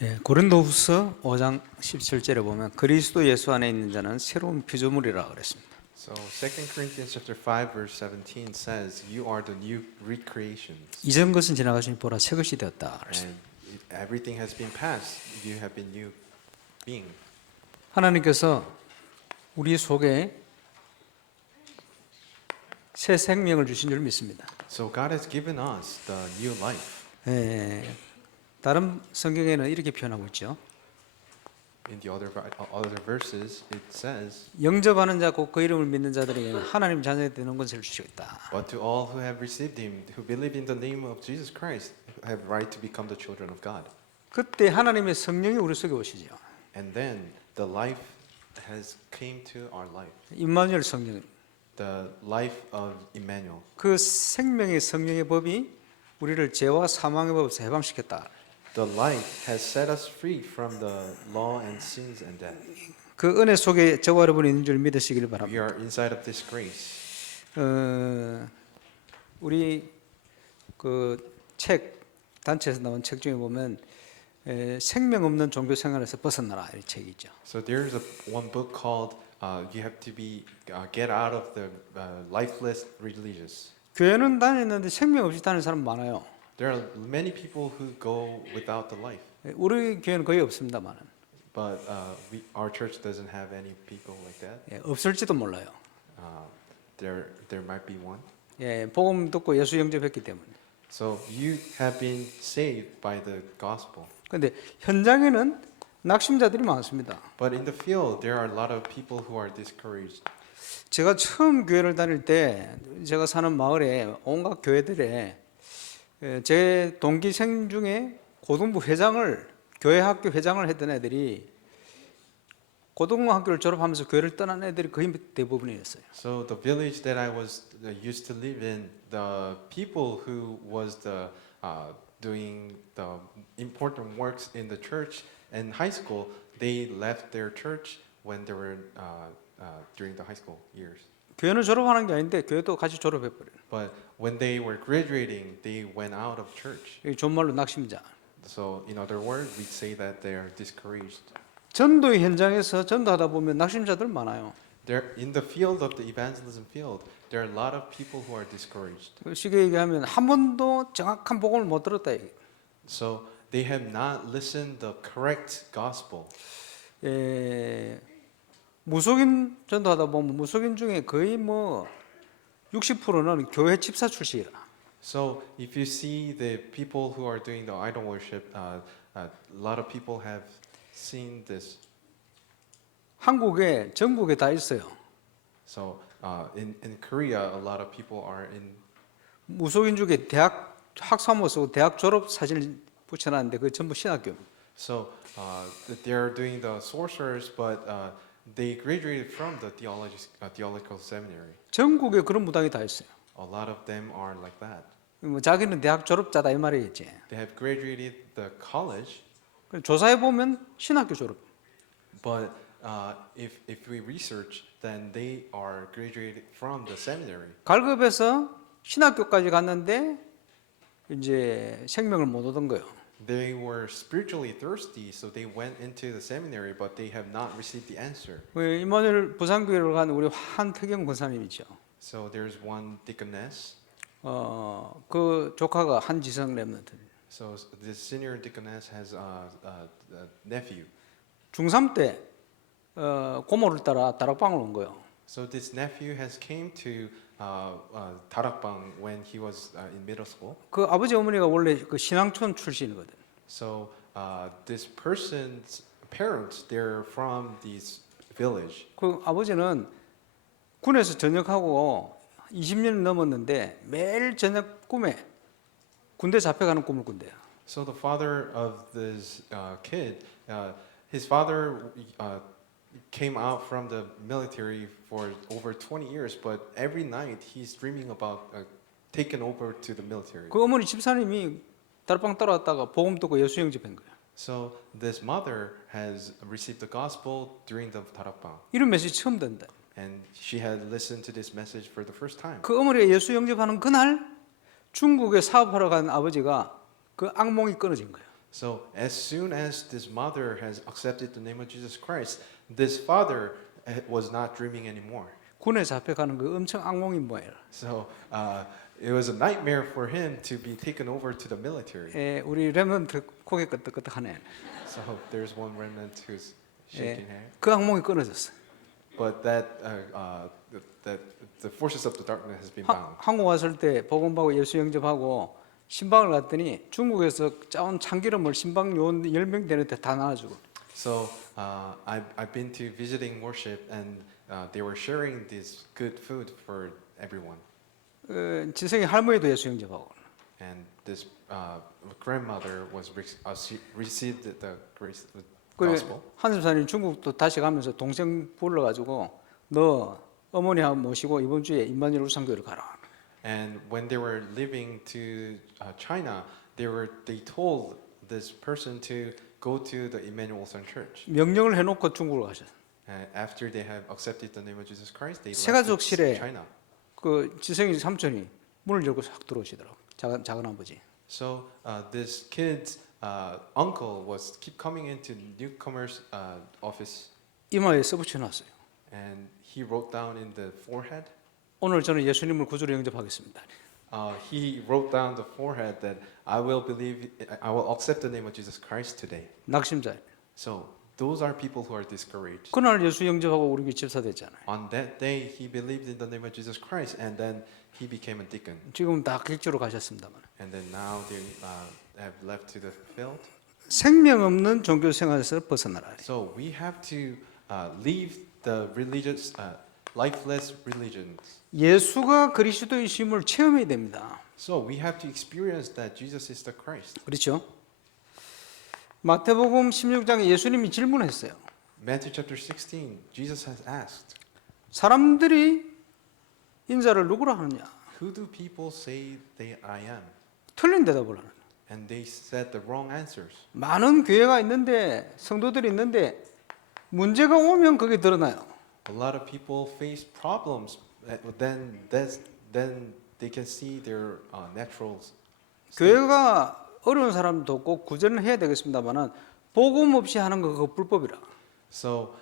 예, 고린도후서 5장 17절에 보면 그리스도 예수 안에 있는 자는 새로운 피조물이라 그랬습니다. So 2 Corinthians chapter 5 verse 17 says you are the new recreations 이전 것은 지나가시니 보라 새 것이 되었다 그랬습니다. and everything has been passed you have been new being. 하나님께서 우리 속에 새 생명을 주신 줄 믿습니다. So God has given us the new life. 예, 다른 성경에는 이렇게 표현하고 있죠. In the other verses it says 영접하는 자 곧 그 이름을 믿는 자들에게는 하나님 자녀가 되는 것을 주시겠다. but to all who have received him who believe in the name of Jesus Christ have right to become the children of God. 그때 하나님의 성령이 우리 속에 오시죠. And then the life has came to our life. 임마누엘 성령. The life of Emmanuel. 그 생명의 성령의 법이 우리를 죄와 사망의 법에서 해방시켰다. The light has set us free from the law and sins and death. 그 은혜 속에 저와 여러분이 있는 줄 믿으시길 We 바랍니다. are inside of this grace. 우리 그 책 단체에서 나온 책 중에 보면 생명 없는 종교 생활에서 벗어나라 이 책이 있죠. So there's one book called You have to get out of the lifeless religious. 교회는 다니는데 생명 없이 다니는 사람 많아요. There are many people who go without the life, 우리 교회는 거의 없습니다만은 but our church doesn't have any people like that. 없을지도 몰라요. There might be one. 복음 듣고 예수 영접했기 때문에. So you have been saved by the gospel. 그런데 현장에는 낙심자들이 많습니다. But in the field, there are a lot of people who are discouraged. 제가 처음 교회를 다닐 때 제가 사는 마을에 온갖 교회들에 제 동기생 중에 고등부 회장을 교회 학교 회장을 했던 애들이 고등학교를 졸업하면서 교회를 떠난 애들이 거의 대부분이었어요. So the village that I was used to live in, the people who was doing the important works in the church and high school, they left their church when they were during the high school years. 교회는 졸업하는 게 아닌데 교회도 같이 졸업해 버려요. But when they were graduating, they went out of church. 이 존말로 낙심자. So in other words, we say that they are discouraged. 전도의 현장에서 전도하다 보면 낙심자들 많아요. There in the field of the evangelism field, there are a lot of people who are discouraged. 쉽게 얘기하면 한 번도 정확한 복음을 못 들었다 얘기. So they have not listened the correct gospel. 무속인 전도하다 보면 무속인 중에 거의 뭐 60%는 교회 집사 출신이라. So if you see the people who are doing the idol worship, a lot of people have seen this. 한국에 전국에 다 있어요. So in Korea, a lot of people are in. 무속인 중에 대학 학사모 쓰고 대학 졸업 사진을 붙여놨는데 그 전부 신학교. So they are doing the sorcerers, but they graduated from the theological seminary. 전국에 그런 무당이 다 있어요. A lot of them are like that. 뭐 자기는 대학 졸업자다 이 말이겠지. They have graduated the college, 조사해 보면 신학교 졸업. but if we research, then they are graduated from the seminary. 갈급해서 신학교까지 갔는데 이제 생명을 못 얻은 거예요. They were spiritually thirsty, so they went into the seminary, but they have not received the answer. 임마누엘 부산교회를 간 우리 한태경 권사님이죠. So there's one deaconess. 그 조카가 한지성 랩런트. So this senior deaconess has a nephew. 중3 때 고모를 따라 다락방을 온 거예요. So this nephew has came to 다락방 when he was in middle school. 그 아버지 어머니가 원래 그 신앙촌 출신이거든. So this person's parents, they're from this village. 그 아버지는 군에서 전역하고 20년 넘었는데 매일 저녁 꿈에 군대 잡혀가는 꿈을 꾼대요. So the father of this kid, his father came out from the military for over 20 years, but every night he's dreaming about taken over to the military. 그 어머니 집사님이 다락방 따라왔다가 복음 듣고 예수 영접한 거예요. So this mother has received the gospel during the 다락방, 이런 메시지 처음 듣는다. and she had listened to this message for the first time. 그 어머니가 예수 영접하는 그날 중국에 사업하러 간 아버지가 그 악몽이 끊어진 거예요. So as soon as this mother has accepted the name of Jesus Christ, this father was not dreaming anymore. 군에 잡혀가는 그 엄청 악몽인 모양이에요. So it was a nightmare for him to be taken over to the military. 우리 렘넌트 고개 끄덕끄덕하네. So there's one remnant who's shaking head. 그 악몽이 끊어졌어요. But the forces of the darkness has been bound. 한국 왔을 때 복음하고 예수 영접하고 신방을 갔더니 중국에서 짜온 참기름을 신방 요원 10명 되는데 다 나눠주고. So I've been to visiting worship and they were sharing this good food for everyone. 지성이 할머니도 예수 영접하고. And this grandmother was received the grace, the 그 gospel. 한집사님 중국도 다시 가면서 동생 불러가지고 너 어머니하고 모시고 이번 주에 임마누엘 우상교회를 가라. And when they were leaving to China, they told this person to go to the Emmanuel Son Church. 명령을 해놓고 중국으로 가셨어요. After they have accepted the name of Jesus Christ, they 세가족실에 left China. 그 지성이 삼촌이 문을 열고 싹 들어오시더라고. 작은 아버지. So this kid's uncle was keep coming into newcomers' office, 이마에 써붙여놨어요. and he wrote down in the forehead. 오늘 저는 예수님을 구주로 영접하겠습니다. He wrote down the forehead that I will accept the name of Jesus Christ today. 낙심자. So those are people who are discouraged. 그날 예수 영접하고 우리 교회 집사 됐잖아요. On that day, he believed in the name of Jesus Christ, and then he became a deacon. 지금 다 길주로 가셨습니다만. And then now they have left to the field. 생명 없는 종교 생활에서 벗어나라. So we have to leave the religious, lifeless religions. 예수가 그리스도이심을 체험해야 됩니다. So we have to experience that Jesus is the Christ. 그렇죠? 마태복음 16장에 예수님이 질문했어요. Matthew chapter 16, Jesus has asked, 사람들이 인자를 누구라 하느냐? "Who do people say that I am?" 틀린 대답을 하는. And they said the wrong answers. 많은 교회가 있는데 성도들이 있는데 문제가 오면 그게 드러나요. A lot of people face problems. Then they can see their natural. 교회가 어려운 사람도 꼭 구제를 해야 되겠습니다만은 복음 없이 하는 거 그거 불법이라. So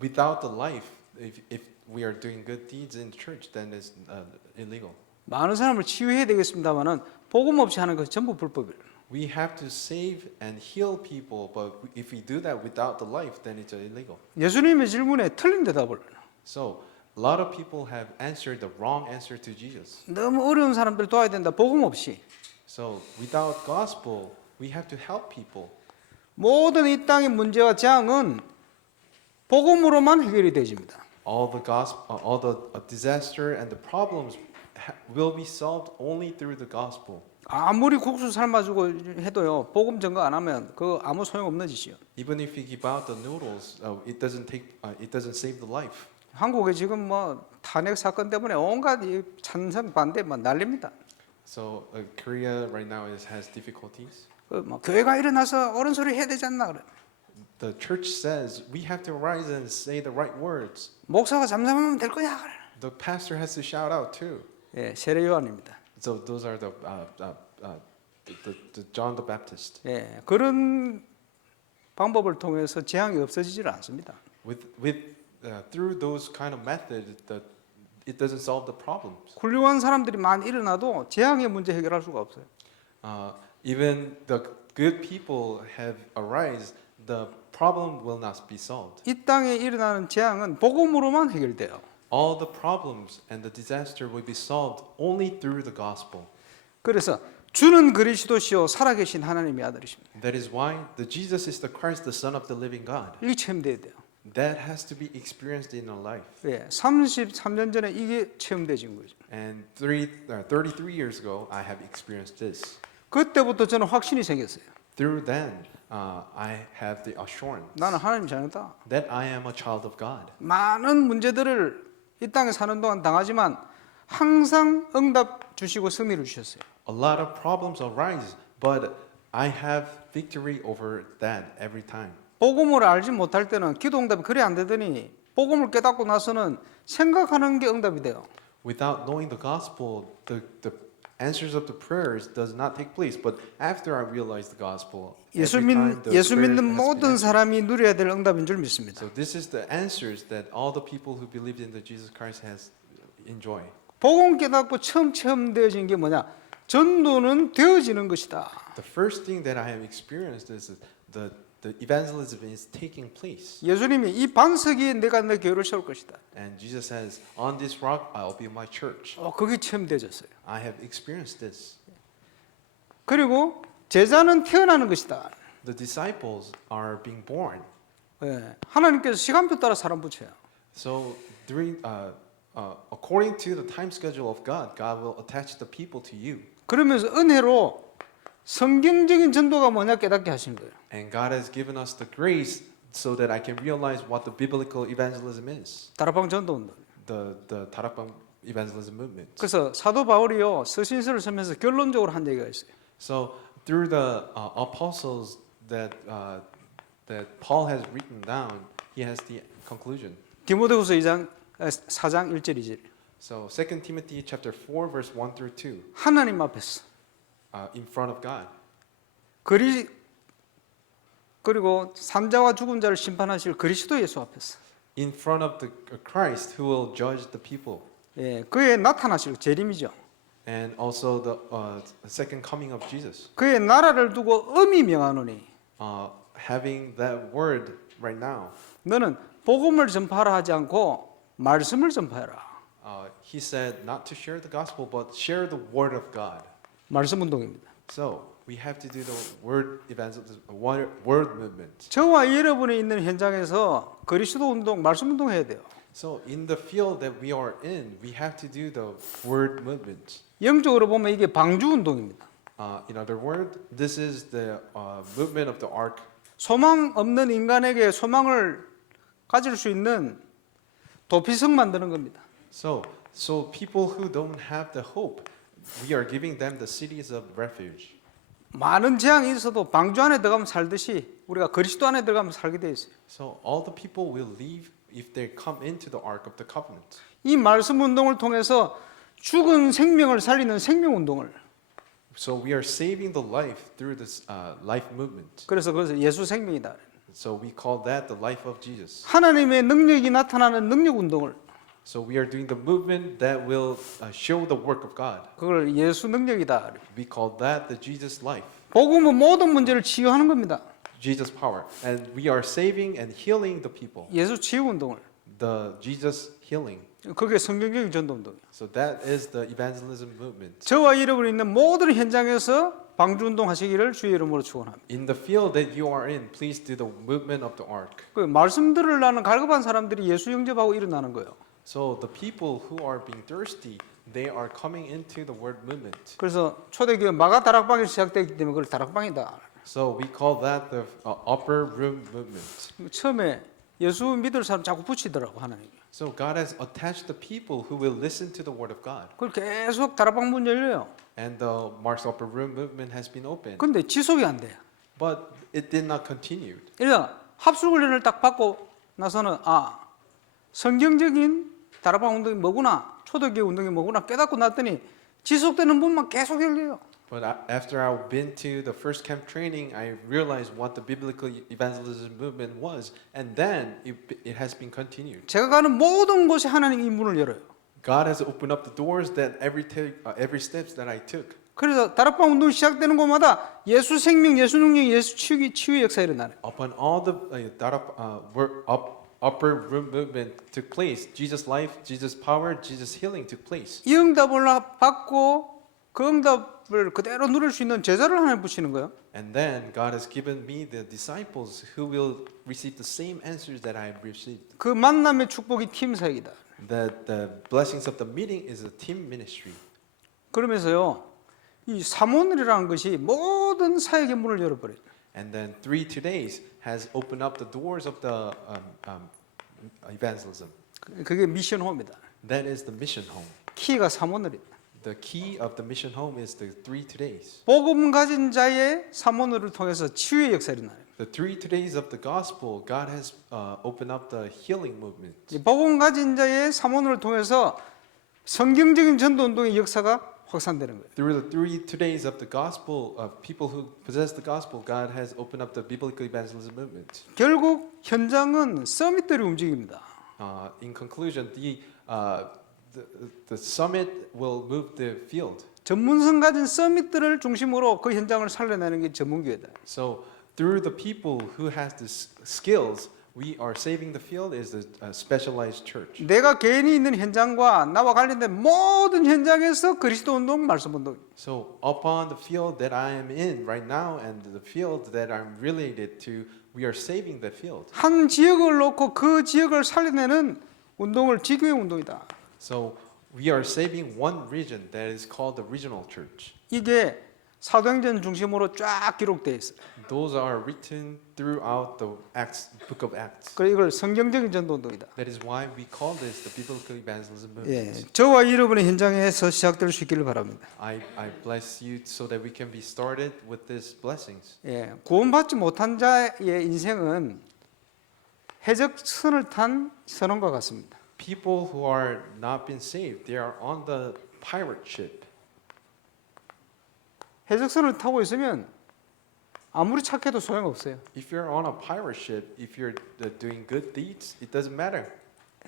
without the life, if we are doing good deeds in church, then it's illegal. 많은 사람을 치유해야 되겠습니다만은 복음 없이 하는 거 전부 불법이라. We have to save and heal people, but if we do that without the life, then it's illegal. 예수님의 질문에 틀린 대답을. So a lot of people have answered the wrong answer to Jesus. 너무 어려운 사람들 도와야 된다. 복음 없이. So without gospel, we have to help people. 모든 이 땅의 문제와 재앙은 복음으로만 해결이 되집니다. All the disaster and the problems will be solved only through the gospel. 아무리 국수 삶아주고 해도요. 복음 전거 안 하면 그 아무 소용 없는 짓이요. Even if we give out the noodles, it doesn't save the life. 한국에 지금 뭐 탄핵 사건 때문에 온갖 찬성 반대 막 난립니다. So Korea right now has difficulties. 뭐 교회가 일어나서 옳은 소리 해야 되지 않나 그래. The church says we have to rise and say the right words. 목사가 잠잠하면 될 거야 그래. The pastor has to shout out too. 예, 세례 요한입니다. So those are the John the Baptist. 예, 그런 방법을 통해서 재앙이 없어지질 않습니다. Through those kind of methods, it doesn't solve the problems. 훌륭한 사람들이 많이 일어나도 재앙의 문제 해결할 수가 없어요. Even the good people have arise, the problem will not be solved. 이 땅에 일어나는 재앙은 복음으로만 해결돼요. All the problems and the disaster will be solved only through the gospel. 그래서 주는 그리스도시요 살아계신 하나님의 아들이십니다. That is why the Jesus is the Christ, the Son of the living God. 이게 체험돼야 돼요. That has to be experienced in our life. 예, 33년 전에 이게 체험되진 거죠. And 33 years ago, I have experienced this. 그때부터 저는 확신이 생겼어요. Through then, I have the assurance 나는 하나님 자녀다. that I am a child of God. 많은 문제들을 이 땅에 사는 동안 당하지만 항상 응답 주시고 승리를 주셨어요. A lot of problems arise, but I have victory over that every time. 복음을 알지 못할 때는 기도 응답이 그래 안 되더니 복음을 깨닫고 나서는 생각하는 게 응답이 돼요. Without knowing the gospel, the answers of the prayers does not take place. But after I realized the gospel, 예수 every time the 예수 prayer 믿는 has been 모든 answered. 사람이 누려야 될 응답인 줄 믿습니다. So this is the answers that all the people who believed in the Jesus Christ has enjoy. 복음 깨닫고 처음 체험되어진 게 뭐냐? 전도는 되어지는 것이다. The first thing that I have experienced is the evangelism is taking place. 예수님이 이 반석이 내가 내 교회를 세울 것이다. And Jesus says, on this rock I'll build my church. 그게 체험되어졌어요. I have experienced this. 그리고 제자는 태어나는 것이다. The disciples are being born. 예, 하나님께서 시간표 따라 사람 붙여요. So during according to the time schedule of God, God will attach the people to you. 그러면서 은혜로 성경적인 전도가 뭐냐 깨닫게 하신 거예요. And God has given us the grace so that I can realize what the biblical evangelism is. 다락방 전도 운동. The Tarakbang evangelism movement. 그래서 사도 바울이요 서신서를 쓰면서 결론적으로 한 얘기가 있어요. So through the apostles that Paul has written down, he has the conclusion. 디모데후서 4장 1절 2절. So 2 Timothy chapter 4 verse 1 through 2, 하나님 앞에서 in front of God. 그리고 산자와 죽은 자를 심판하실 그리스도 예수 앞에서 In front of the Christ who will judge the people. 예, 그의 나타나실 재림이죠. And also the second coming of Jesus. 그의 나라를 두고 엄히 명하노니 Having that word right now, 너는 복음을 전파하라 하지 않고 말씀을 전파해라. he said not to share the gospel but share the word of God. 말씀 운동입니다. So we have to do the word evangelism, word movement. 저와 여러분이 있는 현장에서 그리스도 운동, 말씀 운동 해야 돼요. So in the field that we are in, we have to do the word movement. 영적으로 보면 이게 방주 운동입니다. In other words, this is the movement of the ark. 소망 없는 인간에게 소망을 가질 수 있는 도피성 만드는 겁니다. So people who don't have the hope, we are giving them the cities of refuge. 많은 재앙이 있어도 방주 안에 들어가면 살듯이 우리가 그리스도 안에 들어가면 살게 돼 있어요. So all the people will leave if they come into the ark of the covenant. 이 말씀 운동을 통해서 죽은 생명을 살리는 생명 운동을. So we are saving the life through this life movement. 그래서 예수 생명이다. So we call that the life of Jesus. 하나님의 능력이 나타나는 능력 운동을. So we are doing the movement that will show the work of God. 그걸 예수 능력이다. We call that the Jesus life. 복음은 모든 문제를 치유하는 겁니다. Jesus power. And we are saving and healing the people. 예수 치유 운동을. The Jesus healing. 그게 성경적인 전도 운동이에요. So that is the evangelism movement. 저와 여러분이 있는 모든 현장에서 방주 운동 하시기를 주의 이름으로 축원합니다. In the field that you are in, please do the movement of the ark. 그 말씀 들으려는 갈급한 사람들이 예수 영접하고 일어나는 거예요. So the people who are being thirsty, they are coming into the word movement. 그래서 초대교회 마가 다락방이 시작되기 때문에 그걸 다락방이다. So we call that the upper room movement. 처음에 예수 믿을 사람 자꾸 붙이더라고 하나님이. So God has attached the people who will listen to the word of God. 그걸 계속 다락방 문 열려요. And the Mark's upper room movement has been opened. 근데 지속이 안 돼요. But it did not continue. 그러니까 합숙 훈련을 딱 받고 나서는 성경적인 다락방 운동이 뭐구나, 초대교회 운동이 뭐구나 깨닫고 났더니 지속되는 문만 계속 열려요. But after I've been to the first camp training, I realized what the biblical evangelism movement was, and then it has been continued. 제가 가는 모든 곳에 하나님이 이 문을 열어요. God has opened up the doors that every steps that I took. 그래서 다락방 운동이 시작되는 곳마다 예수 생명, 예수 능력, 예수 치유 역사 일어나요. Upon all the upper room movement took place, Jesus life, Jesus power, Jesus healing took place. 이 응답을 받고 그 응답을 그대로 누릴 수 있는 제자를 하나님 붙이는 거예요. And then God has given me the disciples who will receive the same answers that I have received. 그 만남의 축복이 팀 사역이다. That the blessings of the meeting is a team ministry. 그러면서요, 이 사모늘이라는 것이 모든 사역의 문을 열어버려요. And then 3 Todays has opened up the doors of the evangelism. 그게 미션 홈이다. That is the mission home. 키가 사모늘이다. The key of the mission home is the 3 Todays. 복음 가진 자의 사모늘을 통해서 치유의 역사를 나요. The 3 Todays of the gospel, God has opened up the healing movement. 복음 가진 자의 사모늘을 통해서 성경적인 전도 운동의 역사가 확산되는 거예요. Through the 2 days of the gospel, of people who possess the gospel, God has opened up the biblical evangelism movement. 결국 현장은 서밋들이 움직입니다. In conclusion, the summit will move the field. 전문성 가진 서밋들을 중심으로 그 현장을 살려내는 게 전문교회다. So through the people who has the skills, we are saving the field is the specialized church. 내가 개인이 있는 현장과 나와 관련된 모든 현장에서 그리스도 운동, 말씀 운동. So upon the field that I am in right now and the field that I'm related to, we are saving the field. 한 지역을 놓고 그 지역을 살려내는 운동을 지교회 운동이다. So we are saving one region that is called the regional church. 이게 사도행전 중심으로 쫙 기록되어 있어요. Those are written throughout the book of Acts. 그래서 이걸 성경적인 전도 운동이다. That is why we call this the biblical evangelism 예, movement. 저와 여러분의 현장에서 시작될 수 있기를 바랍니다. I bless you so that we can be started with these blessings. 예, 구원받지 못한 자의 인생은 해적선을 탄 선원과 같습니다. People who are not been saved, they are on the pirate ship. 해적선을 타고 있으면 아무리 착해도 소용없어요. If you're on a pirate ship, if you're doing good deeds, it doesn't matter.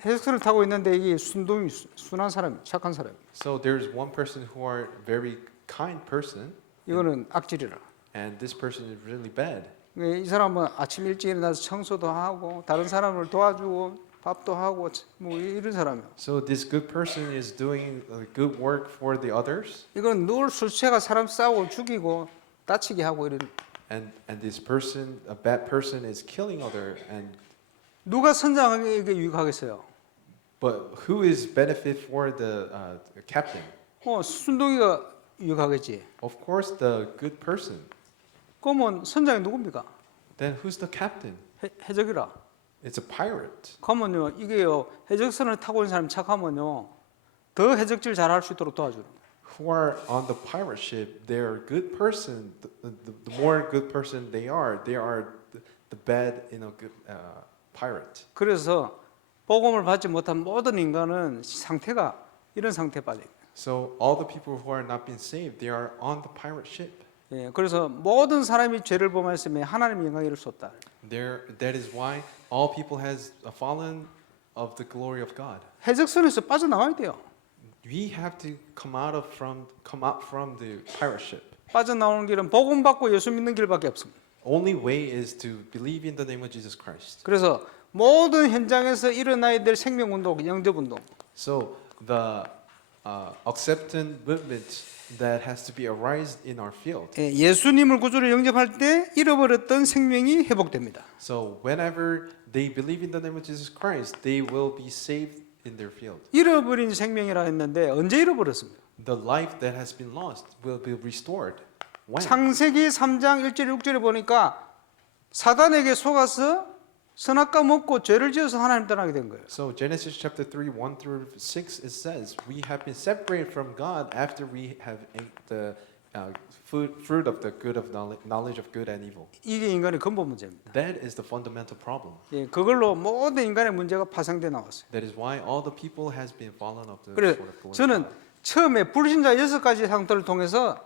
해적선을 타고 있는데 이게 순한 사람, 착한 사람. So there's one person who are very kind person, 이거는 악질이라. and this person is really bad. 이 사람은 아침 일찍 일어나서 청소도 하고 다른 사람을 도와주고 밥도 하고 뭐 이런 사람이야. So this good person is doing good work for the others, 이건 늘 술 취해가 사람 싸우고 죽이고 다치게 하고 이런. and this person, a bad person, is killing other. And 누가 선장에게 유익하겠어요? but who is benefit for the captain? 순둥이가 유익하겠지. Of course, the good person. 그러면 선장이 누굽니까? Then who's the captain? 해적이라. It's a pirate. 그러면요 이게요 해적선을 타고 있는 사람 착하면요 더 해적질 잘할 수 있도록 도와주는 거예요. Who are on the pirate ship, they're a good person. The more good person they are the bad, good pirate. 그래서 복음을 받지 못한 모든 인간은 상태가 이런 상태에 빠져요. So all the people who are not being saved, they are on the pirate ship. 예, 그래서 모든 사람이 죄를 범했으면 하나님의 영광을 이룰 수 없다. That is why all people has fallen of the glory of God. 해적선에서 빠져나와야 돼요. We have to come out from the pirate ship. 빠져나오는 길은 복음 받고 예수 믿는 길밖에 없습니다. Only way is to believe in the name of Jesus Christ. 그래서 모든 현장에서 일어나야 될 생명운동, 영접운동. So the acceptance movement that has to be arise in our field. 예, 예수님을 구주로 영접할 때 잃어버렸던 생명이 회복됩니다. So whenever they believe in the name of Jesus Christ, they will be saved in their field. 잃어버린 생명이라 했는데 언제 잃어버렸습니까? The life that has been lost will be restored. When? 창세기 3장 1절 6절에 보니까 사단에게 속아서 선악과 먹고 죄를 지어서 하나님 떠나게 된 거예요. So Genesis chapter 3, 1 through 6, it says, we have been separated from God after we have ate the fruit of the good of knowledge of good and evil. 이게 인간의 근본 문제입니다. That is the fundamental problem. 예, 그걸로 모든 인간의 문제가 파생돼 나왔어요. That is why all the people has been fallen of the 그래 short of glory. 저는 처음에 불신자 6가지 상태를 통해서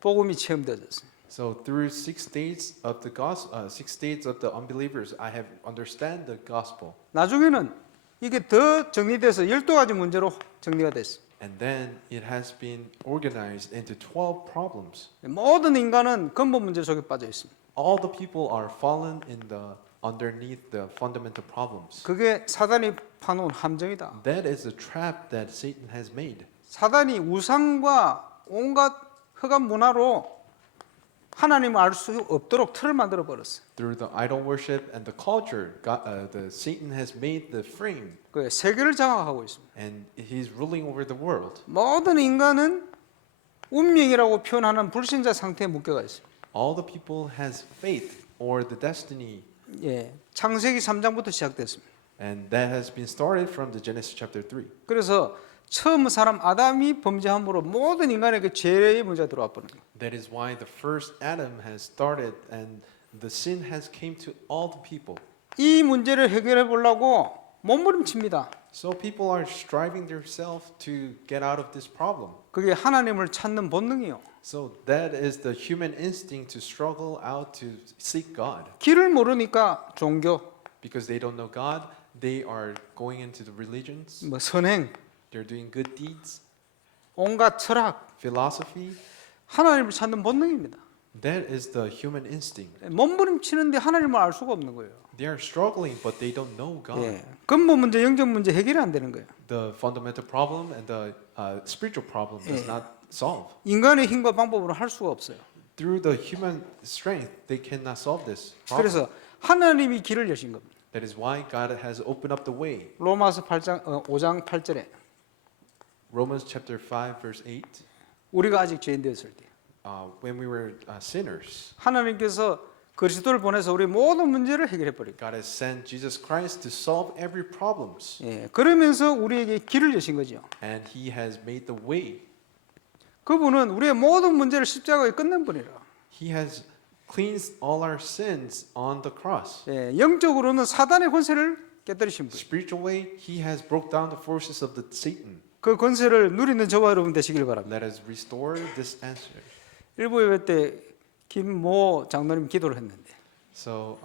복음이 체험되었어요. So through 6 states of the gospel, 6 states of the unbelievers, I have understand the gospel. 나중에는 이게 더 정리돼서 12가지 문제로 정리가 됐어요. And then it has been organized into 12 problems. 모든 인간은 근본 문제 속에 빠져 있습니다. All the people are fallen in the underneath the fundamental problems. 그게 사단이 파놓은 함정이다. That is the trap that Satan has made. 사단이 우상과 온갖 흑암 문화로 하나님을 알 수 없도록 틀을 만들어 버렸어요. Through the idol worship and the culture, the Satan has made the frame, 그 세계를 장악하고 있습니다. and he's ruling over the world. 모든 인간은 운명이라고 표현하는 불신자 상태에 묶여가 있습니다. All the people has faith or the destiny, 예, 창세기 3장부터 시작됐습니다. and that has been started from the Genesis chapter 3. 그래서 처음 사람 아담이 범죄함으로 모든 인간에게 죄의 문제가 들어와 버린 거예요. That is why the first Adam has started, and the sin has came to all the people. 이 문제를 해결해 보려고 몸부림칩니다. So people are striving themselves to get out of this problem. 그게 하나님을 찾는 본능이요. So that is the human instinct to struggle out to seek God. 길을 모르니까 종교, Because they don't know God, they are going into the religions. 뭐 선행, They're doing good deeds, 온갖 철학, philosophy. 하나님을 찾는 본능입니다. That is the human instinct. 몸부림치는데 하나님을 알 수가 없는 거예요. They are struggling, but they don't know God. 예. 근본 문제, 영적 문제 해결이 안 되는 거예요. The fundamental problem and the spiritual problem does not solve. 인간의 힘과 방법으로 할 수가 없어요. Through the human strength, they cannot solve this problem. 그래서 하나님이 길을 여신 겁니다. That is why God has opened up the way. 로마서 5장 8절에 Romans chapter 5 verse 8. 우리가 아직 죄인 되었을 때 When we were sinners, 하나님께서 그리스도를 보내서 우리 모든 문제를 해결해 버리고 God has sent Jesus Christ to solve every problems, 예, 그러면서 우리에게 길을 여신 거죠. and He has made the way. 그분은 우리의 모든 문제를 십자가에 끝낸 분이라. He has cleansed all our sins on the cross. 예, 영적으로는 사단의 권세를 깨뜨리신 분. Spiritual way, He has broke down the forces of the Satan. 그 권세를 누리는 저와 여러분 되시길 바랍니다. Let us restore this answer. 일부 예배 때 김모 장로님 기도를 했는데 So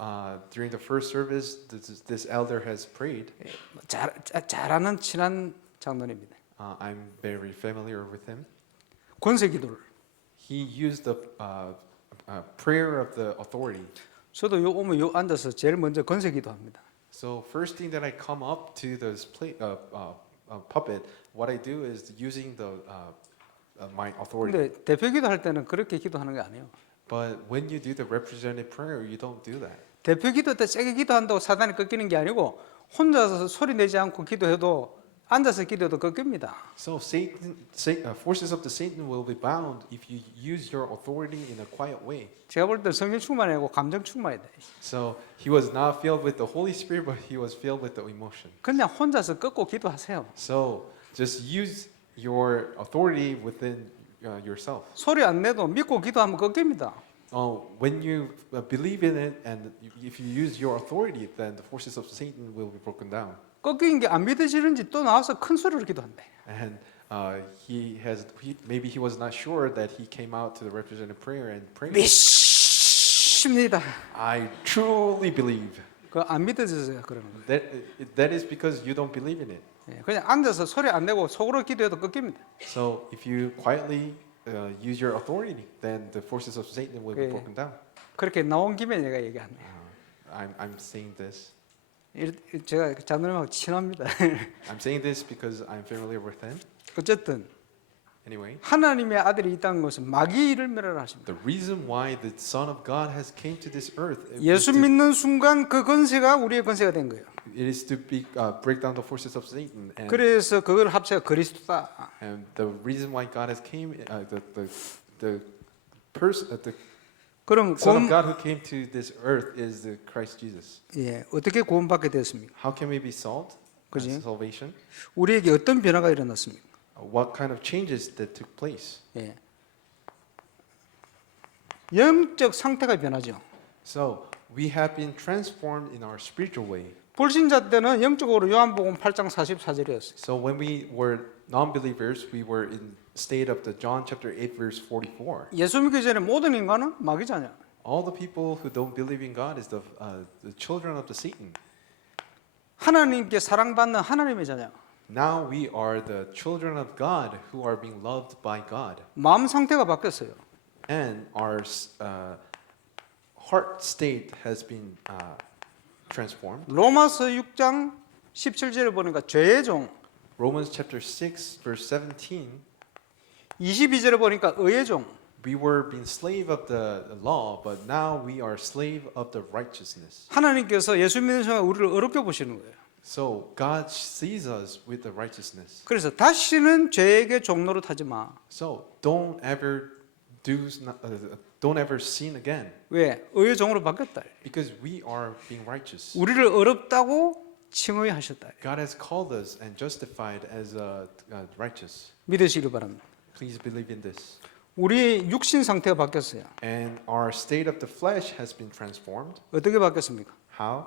during the first service, this elder has prayed. 잘하는 친한 장로님입니다. I'm very familiar with him. 권세 기도를. He used the prayer of the authority. 저도 요 오면 요 앉아서 제일 먼저 권세 기도합니다. So first thing that I come up to this puppet, what I do is using my authority. 근데 대표 기도할 때는 그렇게 기도하는 게 아니에요. But when you do the representative prayer, you don't do that. 대표 기도 때 세게 기도한다고 사단이 꺾이는 게 아니고 혼자서 소리 내지 않고 기도해도 앉아서 기도해도 꺾입니다. So forces of the Satan will be bound if you use your authority in a quiet way. 제가 볼 때 성령 충만이고 감정 충만이다. So he was not filled with the Holy Spirit, but he was filled with the emotion. 그냥 혼자서 꺾고 기도하세요. So just use your authority within yourself. 소리 안 내도 믿고 기도하면 꺾입니다. When you believe in it, and if you use your authority, then the forces of Satan will be broken down. 꺾인 게 안 믿어지는지 또 나와서 큰 소리로 기도한대. And maybe he was not sure that he came out to the representative prayer and prayed. 믿습니다. I truly believe. 그 안 믿어져서 그러는 거예요. That is because you don't believe in it. 예, 그냥 앉아서 소리 안 내고 속으로 기도해도 꺾입니다. So if you quietly use your authority, then the forces of Satan will be Okay. broken down. 그렇게 나온 김에 내가 얘기합니다. I'm saying this. 제가 장로님하고 친합니다. I'm saying this because I'm familiar with him. 어쨌든 Anyway, 하나님의 아들이 있다는 것은 마귀를 멸하라 하십니다. the reason why the Son of God has came to this earth 예수 믿는 순간 그 권세가 우리의 권세가 된 거예요. it is to break down the forces of Satan. And 그래서 그걸 합쳐서 그리스도다. And the reason why God has came, the 그럼 Son 구원, of God who came to this earth is the Christ Jesus. 예, 어떻게 구원받게 되었습니까? How can we be saved? 그지? Salvation. 우리에게 어떤 변화가 일어났습니까? What kind of changes that took place? 예. 영적 상태가 변하죠. So we have been transformed in our spiritual way. 불신자 때는 영적으로 요한복음 8장 44절이었어요. So when we were non-believers, we were in state of the John chapter 8 verse 44. 예수 믿기 전에 모든 인간은 마귀잖아요. All the people who don't believe in God is the children of the Satan. 하나님께 사랑받는 하나님의 자녀. Now we are the children of God who are being loved by God. 마음 상태가 바뀌었어요. And our heart state has been transformed. 로마서 6장 17절을 보니까 죄의 종, Romans chapter 6 verse 17, 22절을 보니까 의의 종, we were being slave of the law, but now we are slave of the righteousness. 하나님께서 예수 믿는 순간 우리를 어렵게 보시는 거예요. So God sees us with the righteousness. 그래서 다시는 죄에게 종로를 타지 마. So don't ever sin again, 왜? 의의 종으로 바뀌었다. because we are being righteous. 우리를 어렵다고 칭의하셨다. God has called us and justified as righteous. 믿으시길 바랍니다. Please believe in this. 우리의 육신 상태가 바뀌었어요. And our state of the flesh has been transformed. 어떻게 바뀌었습니까? How?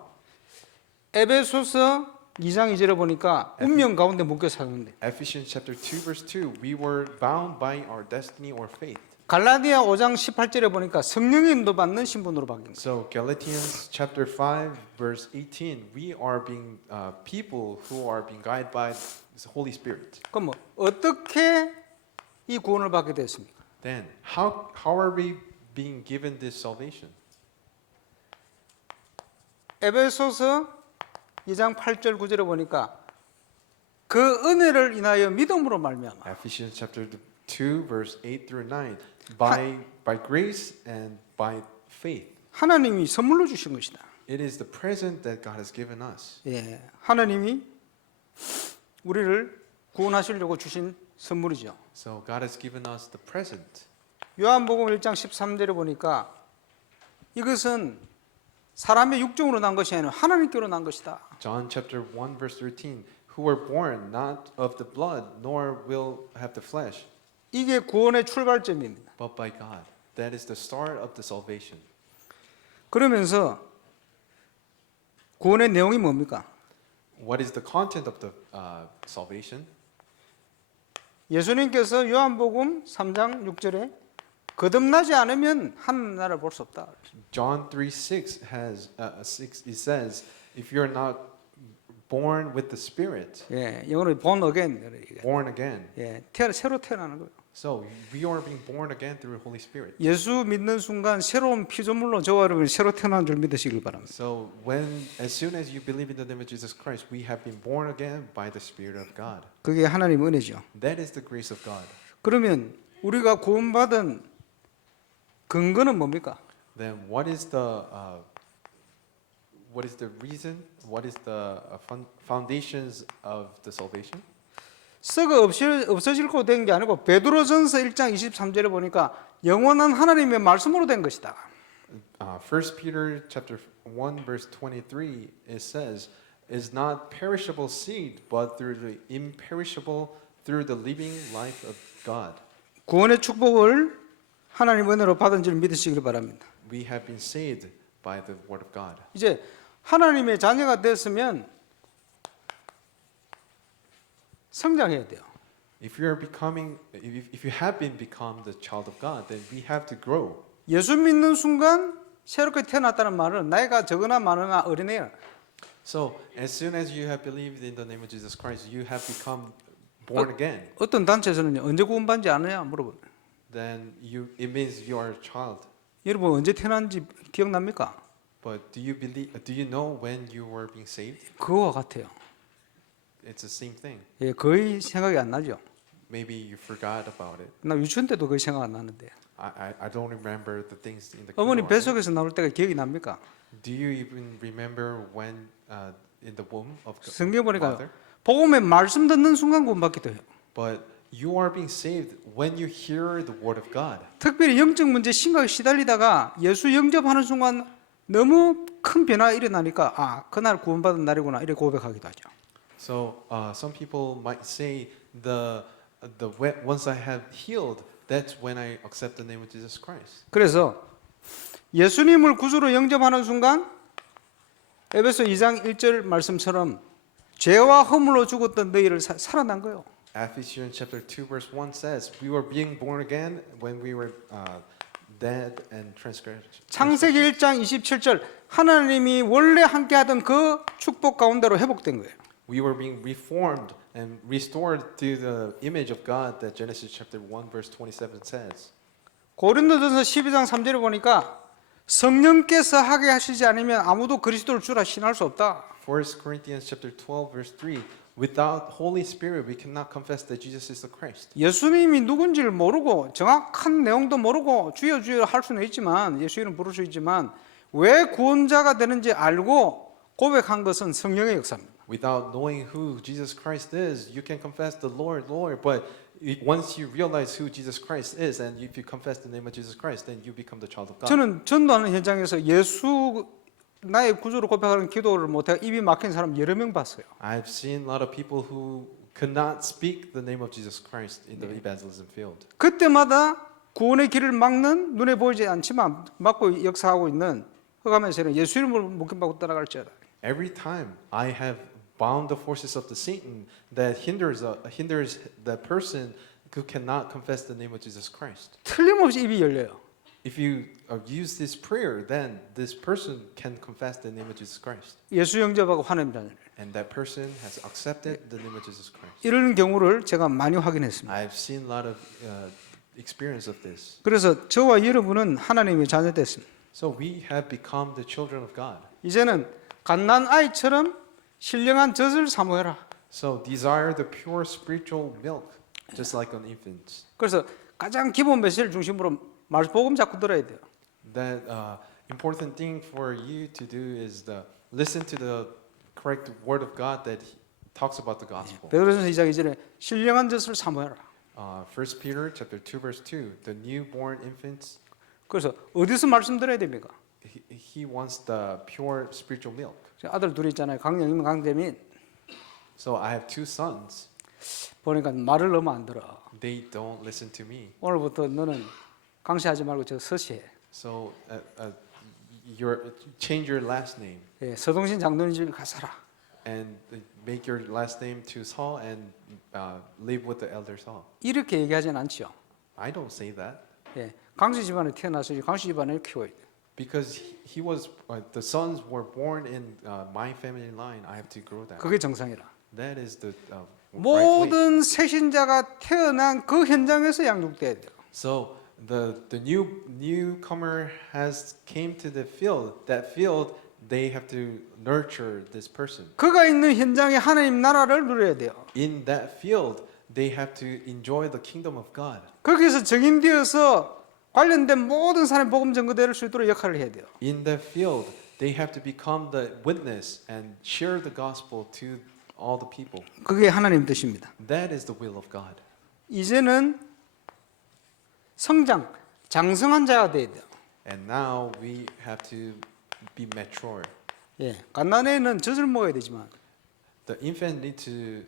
에베소서 2장 2절에 보니까 운명 가운데 묶여 사는데, Ephesians chapter 2 verse 2, we were bound by our destiny or faith. 갈라디아 5장 18절에 보니까 성령의 인도받는 신분으로 바뀐 거예요. So Galatians chapter 5 verse 18, we are being people who are being guided by the Holy Spirit. 그럼 뭐 어떻게 이 구원을 받게 됐습니까? Then how are we being given this salvation? 에베소서 2장 8절 9절에 보니까 그 은혜를 인하여 믿음으로 말미암아 Ephesians chapter 2 verse 8 through 9, by grace and by faith. 하나님이 선물로 주신 것이다. It is the present that God has given us. 예, 하나님이 우리를 구원하시려고 주신 선물이죠. So God has given us the present. 요한복음 1장 13절에 보니까 이것은 사람의 육정으로 난 것이 아니라 하나님께로 난 것이다. John chapter 1 verse 13, who were born not of the blood nor will have the flesh, 이게 구원의 출발점입니다. but by God. That is the start of the salvation. 그러면서 구원의 내용이 뭡니까? What is the content of the salvation? 예수님께서 요한복음 3장 6절에 거듭나지 않으면 하나님 나라를 볼 수 없다. John 3:6 has 6. It says, if you're not born with the Spirit, 예, 영어로 born again. born again. 예, 새로 태어나는 거예요. So we are being born again through the Holy Spirit. 예수 믿는 순간 새로운 피조물로 저와 여러분이 새로 태어난 줄 믿으시길 바랍니다. So as soon as you believe in the name of Jesus Christ, we have been born again by the Spirit of God. 그게 하나님 은혜죠. That is the grace of God. 그러면 우리가 구원받은 근거는 뭡니까? Then what is the reason? What is the foundations of the salvation? 썩어 없어질 거 된 게 아니고 베드로전서 1장 23절에 보니까 영원한 하나님의 말씀으로 된 것이다. 1 Peter chapter 1 verse 23, it says, is not perishable seed, but through the imperishable, through the living life of God. 구원의 축복을 하나님 은혜로 받은 줄 믿으시길 바랍니다. We have been saved by the word of God. 이제 하나님의 자녀가 됐으면 성장해야 돼요. If you have been become the child of God, then we have to grow. 예수 믿는 순간 새롭게 태어났다는 말은 나이가 적으나 많으나 어린애야. So as soon as you have believed in the name of Jesus Christ, you have become born again. 어떤 단체에서는 언제 구원받지 않느냐 물어보요. Then it means you are a child. 여러분 언제 태어난지 기억납니까? But do you know when you were being saved? 그거와 같아요. It's the same thing. 예, 거의 생각이 안 나죠. Maybe you forgot about it. 나 유치원 때도 거의 생각 안 나는데. I don't remember the things in the 어머니 kindergarten. 뱃속에서 나올 때가 기억이 납니까? Do you even remember when in the womb of 성경 보니까 mother? 복음의 말씀 듣는 순간 구원받기도 해요. But you are being saved when you hear the word of God. 특별히 영적 문제 심각하게 시달리다가 예수 영접하는 순간 너무 큰 변화가 일어나니까 아 그날 구원받은 날이구나 이렇게 고백하기도 하죠. So some people might say once I have healed, that's when I accept the name of Jesus Christ. 그래서 예수님을 구주로 영접하는 순간 에베소 2장 1절 말씀처럼 죄와 허물로 죽었던 너희를 살아난 거예요. Ephesians chapter 2 verse 1 says, we were being born again when we were dead and transgressed. 창세기 1장 27절 하나님이 원래 함께하던 그 축복 가운데로 회복된 거예요. We were being reformed and restored to the image of God that Genesis chapter 1 verse 27 says. 고린도전서 12장 3절에 보니까 성령께서 하게 하시지 않으면 아무도 그리스도를 주라 신할 수 없다. 1 Corinthians chapter 12 verse 3, without Holy Spirit we cannot confess that Jesus is the Christ. 예수님이 누군지를 모르고 정확한 내용도 모르고 주여 주여 할 수는 있지만 예수 이름 부를 수 있지만 왜 구원자가 되는지 알고 고백한 것은 성령의 역사입니다. Without knowing who Jesus Christ is, you can confess the Lord, Lord, but once you realize who Jesus Christ is and if you confess the name of Jesus Christ, then you become the child of God. 저는 전도하는 현장에서 예수 나의 구주로 고백하는 기도를 못해 입이 막힌 사람 여러 명 봤어요. I've seen a lot of people who could not speak the name of Jesus Christ in the evangelism field. 그때마다 구원의 길을 막는 눈에 보이지 않지만 막고 역사하고 있는 흑암에서는 예수 이름으로 묶임받고 따라갈지어다. Every time I have bound the forces of the Satan that hinders the person who cannot confess the name of Jesus Christ. 틀림없이 입이 열려요. If you use this prayer, then this person can confess the name of Jesus Christ, 예수 영접하고 하나님 자녀를. and that person has accepted the name of Jesus Christ. 이런 경우를 제가 많이 확인했습니다. I've seen a lot of experience of this. 그래서 저와 여러분은 하나님의 자녀 됐습니다. So we have become the children of God. 이제는 갓난 아이처럼 신령한 젖을 사모해라. So desire the pure spiritual milk, just like on infants. 그래서 가장 기본 메시지를 중심으로 복음 자꾸 들어야 돼요. That important thing for you to do is listen to the correct word of God that talks about the gospel. 베드로전서 2장 2절에 신령한 젖을 사모해라. 1 Peter chapter 2 verse 2, the newborn infants, 그래서 어디서 말씀 들어야 됩니까? he wants the pure spiritual milk. 아들 둘이 있잖아요. 강영임, 강재민. So I have two sons. 보니까 말을 너무 안 들어. They don't listen to me. 오늘부터 너는 강시하지 말고 저 서시해. So change your last name 예, 서동신 장로님 집에 가서라. and make your last name to Saul and live with the elder Saul. 이렇게 얘기하진 않지요. I don't say that 예, 강씨 집안에 태어나서 강씨 집안을 키워야 돼. because he was the sons were born in my family line. I have to grow that. 그게 정상이라. That is the right way. 모든 새신자가 태어난 그 현장에서 양육돼야 돼요. So the newcomer has came to the field. That field they have to nurture this person. 그가 있는 현장에 하나님 나라를 누려야 돼요. In that field, they have to enjoy the kingdom of God. 거기서 증인되어서 관련된 모든 사람의 복음 전거될 수 있도록 역할을 해야 돼요. In that field, they have to become the witness and share the gospel to all the people. 그게 하나님 뜻입니다. That is the will of God. 이제는 성장, 장성한 자가 돼야 돼요. And now we have to be mature. 예, 갓난애는 젖을 먹어야 되지만, The infant need to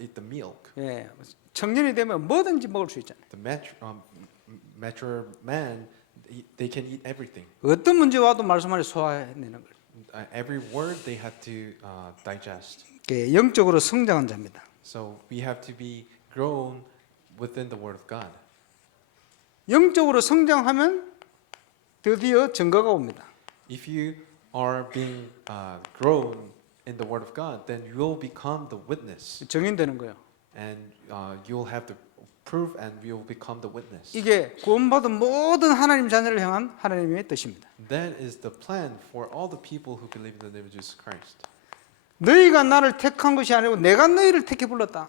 eat the milk. 예, 청년이 되면 뭐든지 먹을 수 있잖아요. The mature man, they can eat everything. 어떤 문제 와도 말씀 안에 소화해내는 걸. Every word they have to digest. 예, 영적으로 성장한 자입니다. So we have to be grown within the word of God. 영적으로 성장하면 드디어 증거가 옵니다. If you are being grown in the word of God, then you will become the witness, 증인되는 거예요. and you will have the proof, and you will become the witness. 이게 구원받은 모든 하나님 자녀를 향한 하나님의 뜻입니다. That is the plan for all the people who believe in the name of Jesus Christ. 너희가 나를 택한 것이 아니고 내가 너희를 택해 불렀다.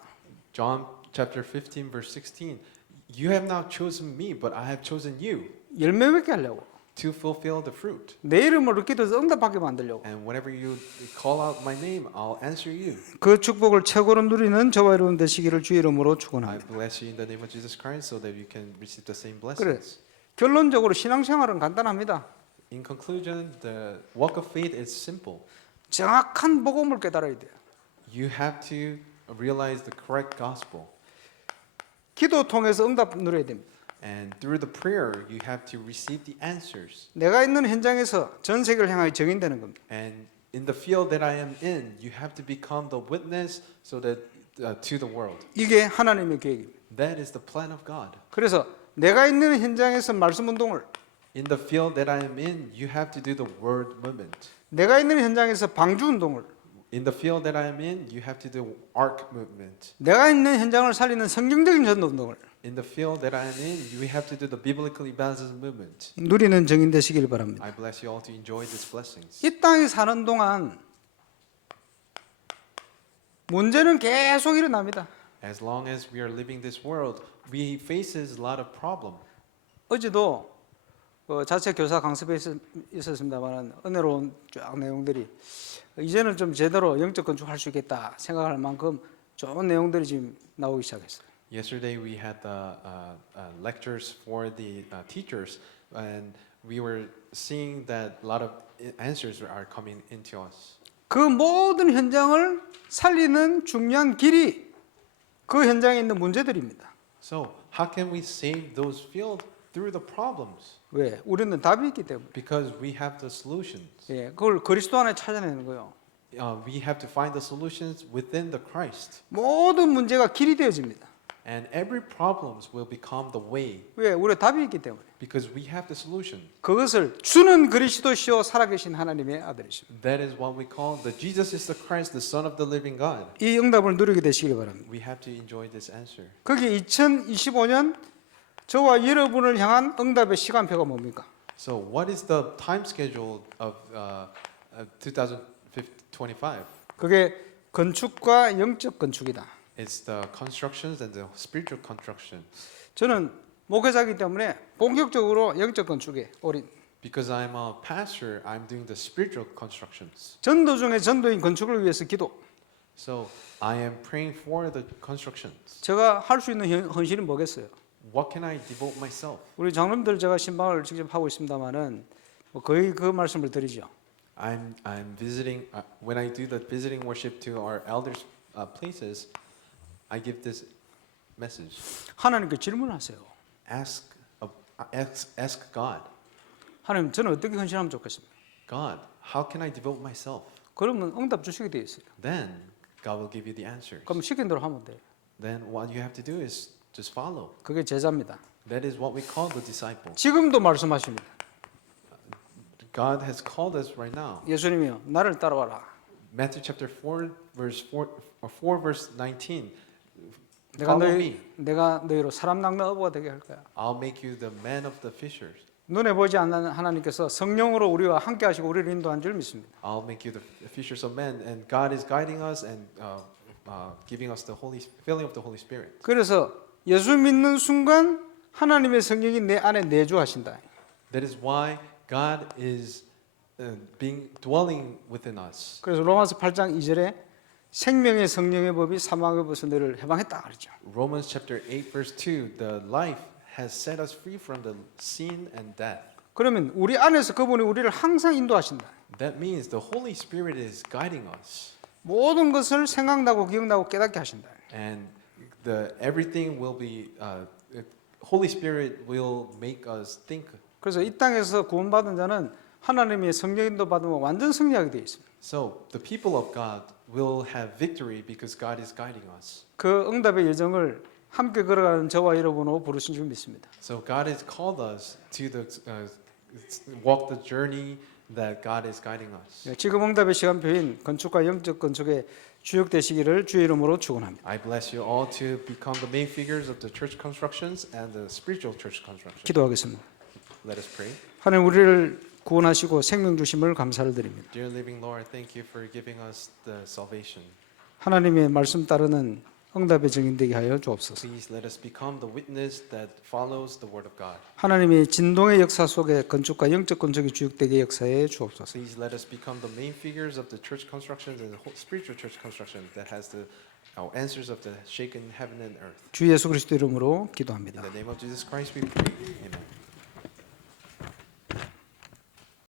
John chapter 15 verse 16. You have not chosen me, but I have chosen you 열매 맺게 하려고. to fulfill the fruit. 내 이름을 기도해서 응답하게 만들려고. And whenever you call out my name, I'll answer you. 그 축복을 최고로 누리는 저와 여러분 되시기를 주의 이름으로 I 축원합니다. bless you in the name of Jesus Christ so that you can receive the same 그래. blessings. 결론적으로 신앙생활은 간단합니다. In conclusion, the walk of faith is simple. 정확한 복음을 깨달아야 돼요. You have to realize the correct gospel. 기도 통해서 응답 누려야 됩니다. And through the prayer, you have to receive the answers. 내가 있는 현장에서 전 세계를 향하여 증인되는 겁니다. And in the field that I am in, you have to become the witness so that to the world. 이게 하나님의 계획입니다. That is the plan of God. 그래서 내가 있는 현장에서 말씀 운동을, In the field that I am in, you have to do the word movement. 내가 있는 현장에서 방주 운동을, In the field that I am in, you have to do ark movement. 내가 있는 현장을 살리는 성경적인 전도 운동을 In the field that I am in, you have to do the biblical evangelism movement. 누리는 증인 되시길 바랍니다. I bless you all to enjoy these blessings. 이 땅에 사는 동안 문제는 계속 일어납니다. As long as we are living this world, we faces a lot of problem. 어제도 자체 교사 강습에 있었습니다만 은혜로운 쫙 내용들이 이제는 좀 제대로 영적 건축할 수 있겠다 생각할 만큼 좋은 내용들이 지금 나오기 시작했어요. Yesterday we had the lectures for the teachers, and we were seeing that a lot of answers are coming into us. 그 모든 현장을 살리는 중요한 길이 그 현장에 있는 문제들입니다. So how can we save those fields through the problems? 왜? 우리는 답이 있기 때문에. Because we have the solutions. 예, 그걸 그리스도 안에 찾아내는 거예요. we have to find the solutions within the Christ. 모든 문제가 길이 되어집니다. And every problems will become the way 왜? 우리가 답이 있기 때문에. because we have the solution. 그것을 주는 그리스도시요 살아계신 하나님의 아들이십니다. That is what we call the Jesus is the Christ, the Son of the living God. 이 응답을 누리게 되시길 바랍니다. We have to enjoy this answer. 그게 2025년 저와 여러분을 향한 응답의 시간표가 뭡니까? So what is the time schedule of 2025? 그게 건축과 영적 건축이다. It's the constructions and the spiritual construction. 저는 목회자이기 때문에 본격적으로 영적 건축에 올인. Because I'm a pastor, I'm doing the spiritual constructions. 전도 중에 전도인 건축을 위해서 기도. So I am praying for the constructions. 제가 할 수 있는 헌신이 뭐겠어요? What can I devote myself? 우리 장로님들 제가 신방을 직접 하고 있습니다만은 뭐 거의 그 말씀을 드리죠. I'm visiting when I do the visiting worship to our elders places. I give this message. 하나님께 질문하세요. Ask God. 하나님, 저는 어떻게 헌신하면 좋겠습니까? God, how can I devote myself? 그러면 응답 주시게 돼 있어요. Then God will give you the answers. 그럼 시킨 대로 하면 돼요. Then what you have to do is just follow. 그게 제자입니다. That is what we call the disciple. 지금도 말씀하십니다. God has called us right now. 예수님이요, 나를 따라와라. Matthew chapter 4 verse 19. 내가 Follow me. 내가 너희로 사람 낚는 어부가 되게 할 거야. I'll make you the man of the fishers. 눈에 보지 않는 하나님께서 성령으로 우리와 함께 하시고 우리를 인도한 줄 믿습니다. I'll make you the fishers of men. And God is guiding us and giving us the filling of the Holy Spirit. 그래서 예수 믿는 순간 하나님의 성령이 내 안에 내주하신다. That is why God is dwelling within us. 그래서 로마서 8장 2절에 생명의 성령의 법이 사망의 법에서 너를 해방했다 그러죠. Romans chapter 8 verse 2, the life has set us free from the sin and death. 그러면 우리 안에서 그분이 우리를 항상 인도하신다. That means the Holy Spirit is guiding us. 모든 것을 생각나고 기억나고 깨닫게 하신다. And everything will be Holy Spirit will make us think. 그래서 이 땅에서 구원받은 자는 하나님의 성령 인도 받으면 완전 승리하게 되어 있습니다. So the people of God will have victory because God is guiding us. 그 응답의 여정을 함께 걸어가는 저와 여러분으로 부르신 줄 믿습니다. So God has called us to walk the journey that God is guiding us. 지금 응답의 시간표인 건축과 영적 건축에 주역되시기를 주의 이름으로 축원합니다. I bless you all to become the main figures of the church constructions and the spiritual church construction. 기도하겠습니다. Let us pray. 하나님 우리를 구원하시고 생명 주심을 감사를 드립니다. Dear living Lord, thank you for giving us the salvation. 하나님의 말씀 따르는 응답의 증인되게 하여 주옵소서. Please let us become the witness that follows the word of God. 하나님의 진동의 역사 속에 건축과 영적 건축이 주역되게 역사해 주옵소서. Please let us become the main figures of the church constructions and the spiritual church construction that has the answers of the shaken heaven and earth. 주 예수 그리스도 이름으로 기도합니다. In the name of Jesus Christ we pray. Amen.